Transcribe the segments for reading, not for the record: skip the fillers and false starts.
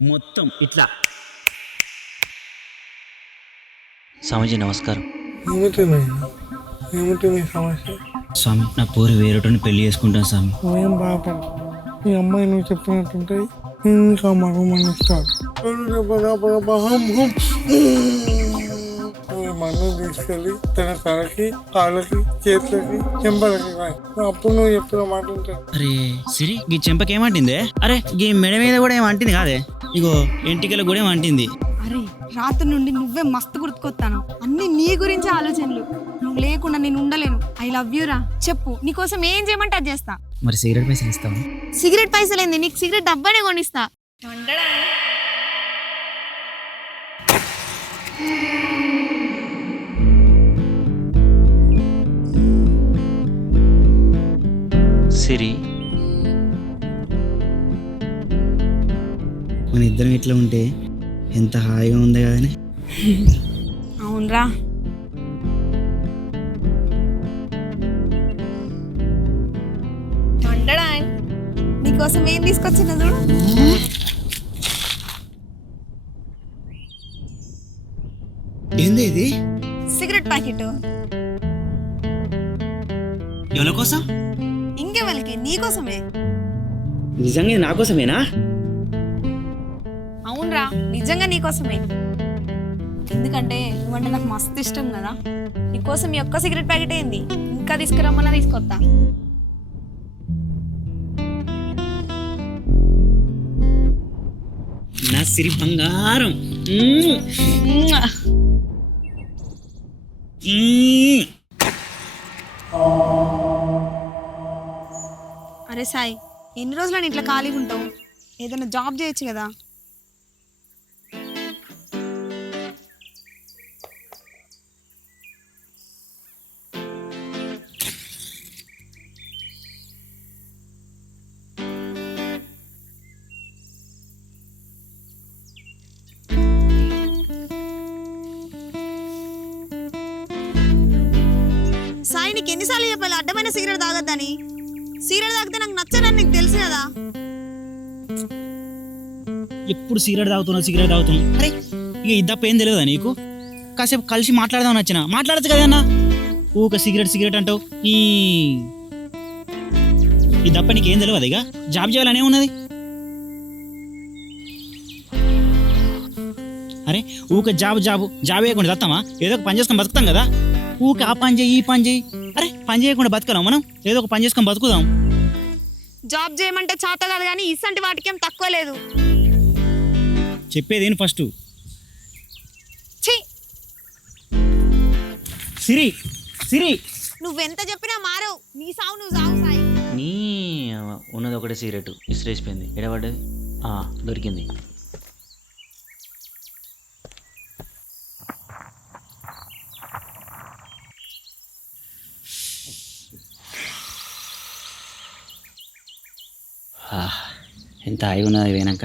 మొత్తం ఇట్లా. స్వామీజీ నమస్కారం. ఏమిటి నీ సమస్య? స్వామి, నా పూరి వేరేటోని పెళ్లి చేసుకుంటాను స్వామి. నువ్వేం బాధపడు, మీ అమ్మాయి నువ్వు చెప్పినట్టుంటే ఇంకా మగ మనిస్తాడు. మన్ను తీసుకెళ్ళి తన తలకి, కాళ్ళకి, చేతులకి, చెంపలకి అప్పుడు నువ్వు చెప్పిన మాట ఉంటాయి. అరే సిరి, ఈ చెంపకేమంటిందే? అరే ఈ మెడ మీద కూడా ఏమంటింది కాదే? ఇగో ఎంటికలు కూడా ఏమంటింది. అరే రాత్రి నుండి నువ్వే మస్తు గుర్తుకొస్తాను. అన్ని నీ గురించి ఆలోచనలు. నువ్వు లేకుండా నేను ఉండలేను. ఐ లవ్ యూ రా. చెప్పు, నీకోసం ఏం చేయమంటే అది చేస్తా. మరి సిగరెట్ పైసలు ఇస్తావా? సిగరెట్ పైసలేంది, నీకు సిగరెట్ డబ్బానే కొనిస్తా. సిరి, మన ఇద్దరం ఇట్లా ఉంటే ఎంత హాయిగా ఉంది కదని. అవునరా. నీకోసం ఏం తీసుకొచ్చిన చూడు. ఏంది ఇది? Cigarette packet. ఎవరి కోసం? ఇంకెవరికి? నీకోసమే. నిజంగా ఇది నా కోసమేనా? అవునరా, నిజంగా నీకోసమే. ఎందుకంటే నువ్వంటే నాకు మస్తు ఇష్టం కదా. నీకోసం ఈ ఒక్క సిగరెట్ ప్యాకెట్ ఏంది, ఇంకా తీసుకురమ్మన్నా తీసుకొస్తా. నా సిరి బంగారం. అరే సాయి, ఎన్ని రోజులని ఇట్లా ఖాళీగా ఉంటావు? ఏదైనా జాబ్ చేయొచ్చు కదా. సాయి, నీకు ఎన్నిసార్లు చెప్పాలి అడ్డమైన సిగరెట్ తాగొద్దని? సిగరెట్ తాగితే నాకు నచ్చదని నీకు తెలుసు కదా. ఎప్పుడు సిగరెట్ తాగుతున్నావు. అరే ఇక ఇద్దప్ప ఏం తెలియదా నీకు? కాసేపు కలిసి మాట్లాడదాం నచ్చిన మాట్లాడచ్చు కదన్నా. ఊక సిగరెట్ అంటావు. ఈ దప్ప నీకేం తెలియదు. ఇక జాబ్ చేయాలనే ఉన్నది. అరే ఊక జాబ్ చేయకుండా చస్తామా? ఏదో ఒక పని చేసుకొని బతుకుతాం కదా. ఊక ఆ పని చేయి, ఈ పని చేయి. అరే పని చేయకుండా బతకలేం మనం. ఏదో ఒక పని చేసుకొని బతుకుదాం. జాబ్ చేయమంటే చేత కాదు, కానీ ఇసంటి వాటికేం తక్కువ లేదు. చెప్పేది ఏంటి ఫస్ట్? ఛీ, సిరి నువ్వెంత చెప్పినా మారవు. నీ సావు నువ్వు సావు సాయి. నీ ఉన్నది ఒకటే సిగరెట్ ఇసిరేసిపోయింది. ఎడబడ్డది దొరికింది. ఎంత హాయిగా ఉన్నది పోయినాక.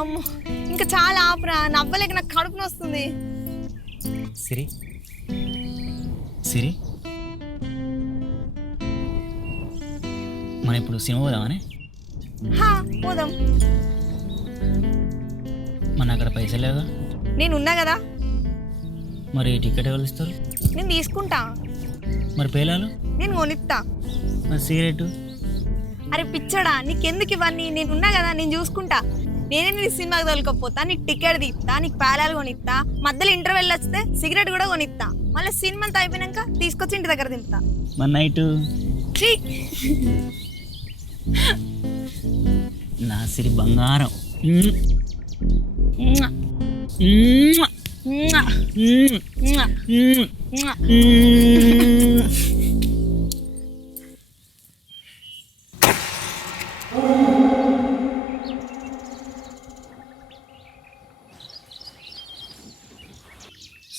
అమ్మో, ఇంకా చాలా ఆపరా. నవ్వలేక నాకు కడుపు నొస్తుంది. సిరి మనం ఇప్పుడు సినిమా పోదామని. పోదాం. మన అక్కడ పైసలు లేవుగా. నేను ఉన్నా కదా. మరి టికెట్ ఎవరు ఇస్తారు? నేను తీసుకుంటా. మరి పేలాలు? నేను కొనిస్తా. మరి సిగరెట్? అరే పిచ్చడా, నీకెందుకు ఇవన్నీ? నేను ఉన్నా కదా, నేను చూసుకుంటా. నేనే నీ సినిమాకి తోలుకపోతా, నీకు టికెట్ తీస్తా, నీకు పేలాలు కొనిస్తా, మధ్యలో ఇంటర్వెల్ వస్తే సిగరెట్ కూడా కొనిస్తా, మళ్ళీ సినిమా అంతా అయిపోయినాక తీసుకొచ్చి ఇంటి దగ్గర దింపుతా. మన నైట్ ఛీ! నా సిరి బంగారం. మ్వా! మ్మ్. మ్వా! మ్మ్. మ్వా! మ్మ్. మ్వా! మ్మ్.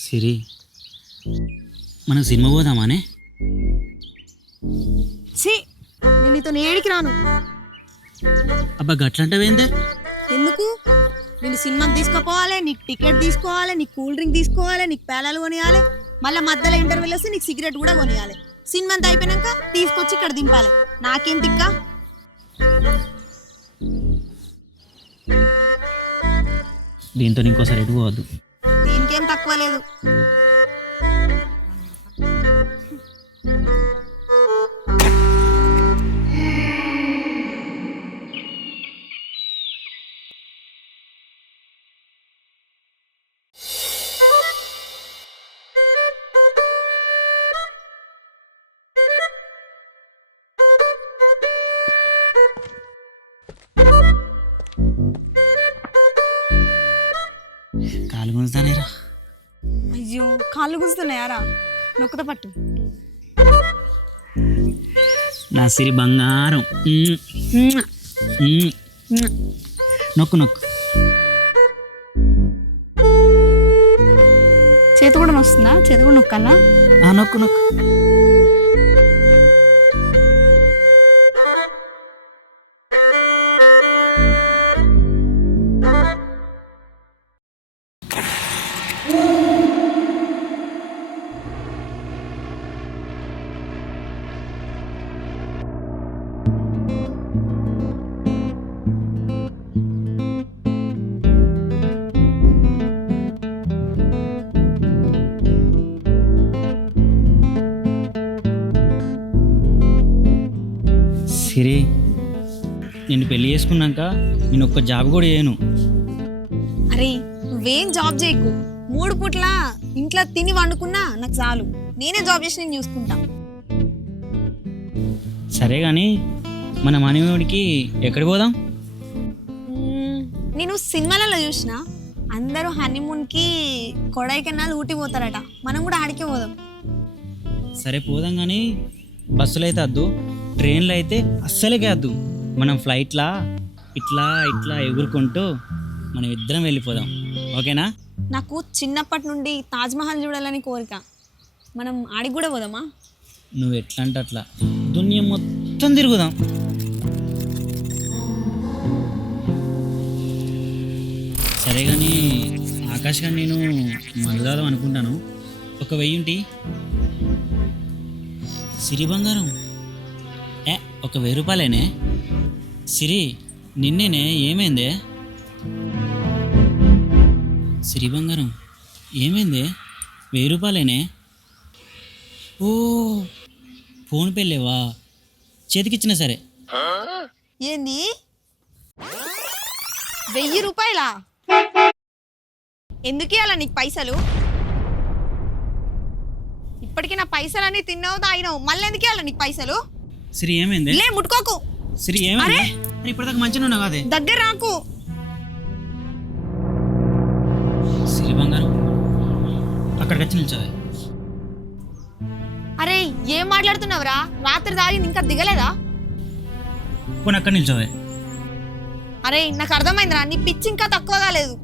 సిరి, మనం సినిమా పోదామానే? ఛీ! నేను నీతో ఏడికి రాను. అబ్బా గట్లంటావేందే? ఎందుకు? నేను సినిమాకి తీసుకుపోవాలి, నీకు టికెట్ తీసుకోవాలి, నీకు కూల్ డ్రింక్ తీసుకోవాలి, నీకు పేలాలు కొనియాలి, మళ్ళీ మధ్యలో ఇంటర్వ్యూలు వస్తే నీకు సిగరెట్ కూడా కొనియాలి. సినిమా అంతా అయిపోయినాక తీసుకొచ్చి ఇక్కడ దింపాలి. నాకేం తిక్క? దీంతో ఇంకోసారి ఎటు పోవద్దు. దీనికేం తక్కువ లేదు. కాలు గుంజుతానేరా. అయ్యో, కాళ్ళు గుంజుతున్నాయారా? నొక్కుత పట్టు. నా సిరి బంగారం. మ్మ్. మ్మ్. నొక్కు నొక్కు. చేతి కూడా నొస్తుందా? చేతి కూడా నొక్కన్నా? నొక్కు నొక్కు. సిరి, నిన్ను పెళ్లి చేసుకున్నాక నేను ఒక్క జాబ్ కూడా చేయను. అరే నువ్వేం జాబ్ చేయకు. 3 పూట్ల ఇంట్లో తిని వండుకున్నా నాకు చాలు. నేనే జాబ్ చేసి నేను చూసుకుంటా. సరే కానీ మన మనవుడికి ఎక్కడికి పోదాం? నేను సినిమాలలో చూసిన అందరూ హనీమూన్కి కొడైకెనాల్ ఊటీ పోతారట. మనం కూడా ఆడికే పోదాం. సరే పోదాం కానీ బస్సులో అయితే వద్దు, ట్రైన్లో అయితే అస్సలకే వద్దు. మనం ఫ్లైట్లా ఇట్లా ఇట్లా ఎగురుకుంటూ మనం ఇద్దరం వెళ్ళిపోదాం. ఓకేనా? నాకు చిన్నప్పటి నుండి తాజ్మహల్ చూడాలని కోరిక. మనం ఆడికి కూడా పోదామా? నువ్వు ఎట్లా అంటే అట్లా దునియా మొత్తం తిరుగుదాం. సరే కానీ ఆకాష్ గారు నేను మగదాదాం అనుకుంటాను. ఒక 1000 ఉంటి. సిరి బంగారం, ఒక 1000 రూపాయలేనే. సిరి నిన్నేనే, ఏమైందే? సిరి బంగారం ఏమైందే? 1000 రూపాయలేనే. ఓ ఫోన్ పెళ్ళేవా? చేతికిచ్చినా సరే. ఏంది 1000 రూపాయలా? ఎందుకు ఇవ్వాలా నీకు పైసలు? ఇప్పటికీ నా పైసలన్నీ తిన్నావు తాగినావు, మళ్ళీ ఎందుకు ఇవ్వాలా నీకు పైసలు? సిరి ఏమైంది? లే ముట్టుకోకు. సిరి ఏమైంది? ఇప్పటిదాకా మంచిగా ఉన్నావు కాదే. దగ్గర రాకు. సిరి బంగారం అక్కడికి వచ్చి నిల్చోవే. అరే ఏం మాట్లాడుతున్నావురా? రాత్రి తాగింది ఇంకా దిగలేదా? పోనీ అక్కడ నిల్చోవే. అరే నాకు అర్థమైందిరా, నీ పిచ్చి ఇంకా తక్కువ కాలేదు.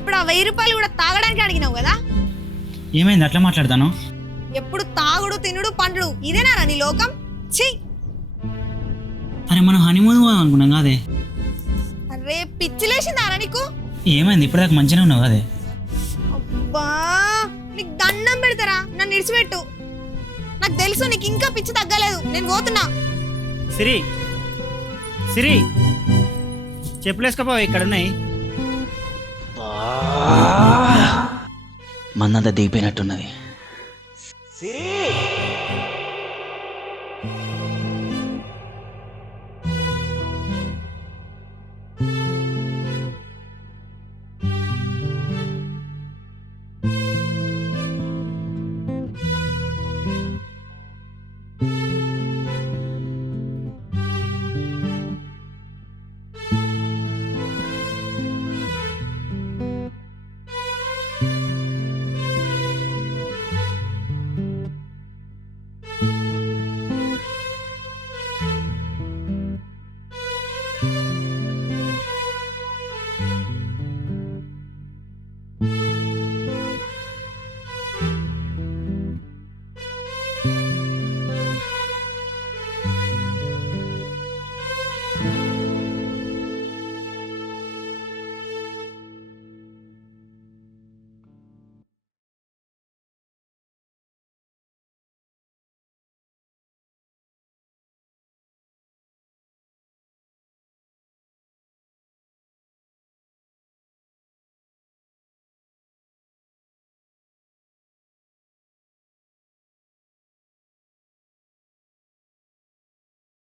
ఇప్పుడు ఆ 1000 రూపాయలు కూడా తాగడానికి అడిగినావు కదా? ఏమైంది అట్లా మాట్లాడతాను? ఎప్పుడు తాగుడు తినుడు పండుడు ఇదేనారా నీ లోకం? ఛీ! అరే మనం హనీమూన్ పోదాం అనుకున్నాం కాదే. అరే పిచ్చి లేచిందారా నీకు? ఏమైంది? ఇప్పటిదాకా మంచిగా ఉన్నావు కాదే. అబ్బా నీకు దండం పెడతారా, నన్ను ఇడిచిపెట్టు. నాకు తెలుసు నీకు ఇంకా పిచ్చి తగ్గలేదు. నేను పోతున్నా. సిరి, సిరి చెప్పులేసుకోపో, ఇక్కడ ఉన్నాయి. మందంతా దిగిపోయినట్టున్నది. సిరి